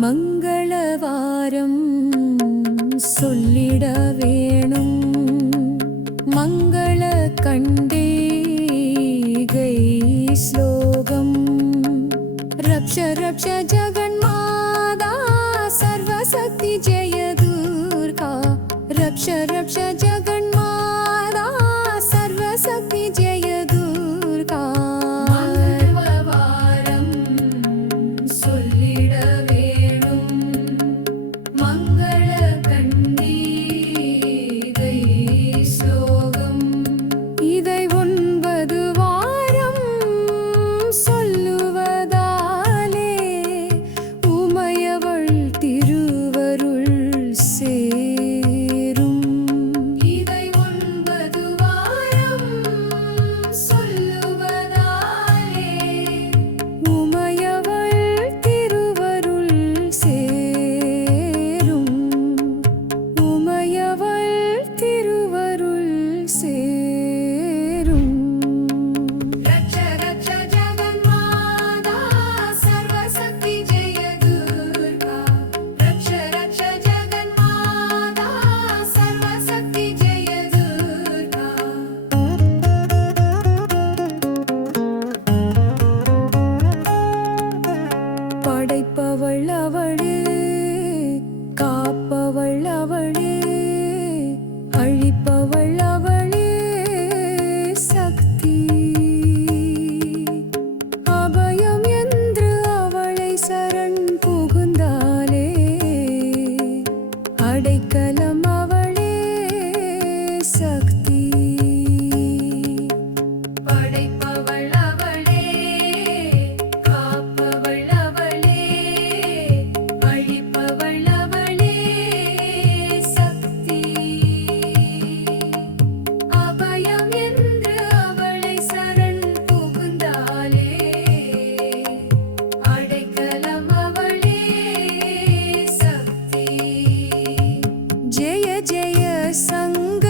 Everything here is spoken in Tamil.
மங்களவாரம் சொல்லிட வேணும். மங்கள கண்டேகை ஸ்லோகம். ரப்ஷ ரப்ஷ hunger संग